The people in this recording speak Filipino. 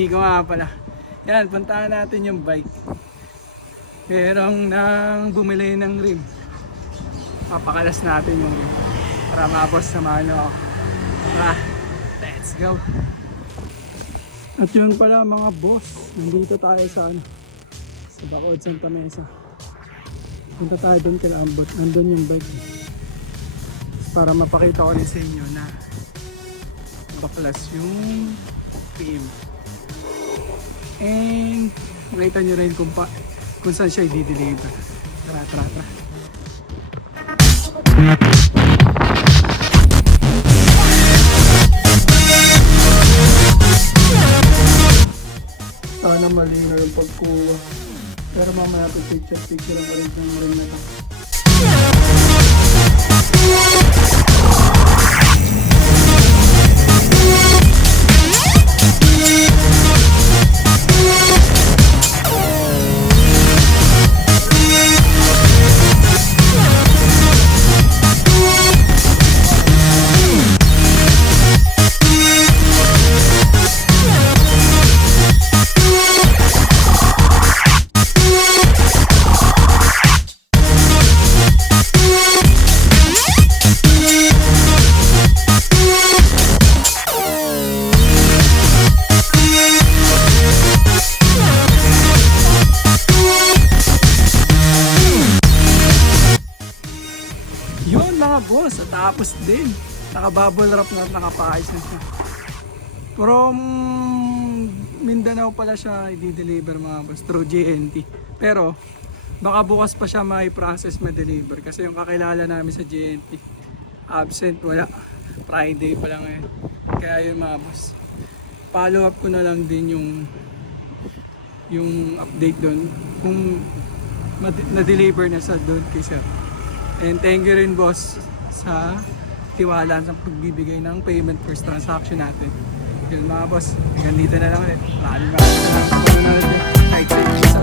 Nico nga pala. Yan, puntahan natin yung bike. Merong nang bumili ng rim. Papakalas natin yung rim. Para mapos naman ako. Tara, let's go. At yun pala mga boss. Nandito tayo sa sa Bacolod, Santa Mesa. Punta tayo doon kay Ambot. Nandun yung bike. Para mapakita ko rin sa inyo na baklas yung rim. And makita nyo rin kung saan siya i-deliver. Tara, tara, tara. Sana malinaw yung pagkuha. Pero mamaya picture ang ulit ng ring na ito. Yun mga boss, at tapos din. Naka-bubble wrap na at nakapaayos na siya. From Mindanao pala siya i-deliver mga boss through GNT. Pero baka bukas pa siya may process ma-deliver kasi yung kakilala namin sa GNT absent, wala. Friday pa lang ngayon. Kaya yun mga boss. Follow up ko na lang din yung update doon kung na-deliver na sa doon kay sir. And thank you rin boss sa tiwala sa pagbibigay ng payment first transaction natin. Yun mga boss, hanggang dito na lang ulit. Maraming salamat sa panonood. Kahit sa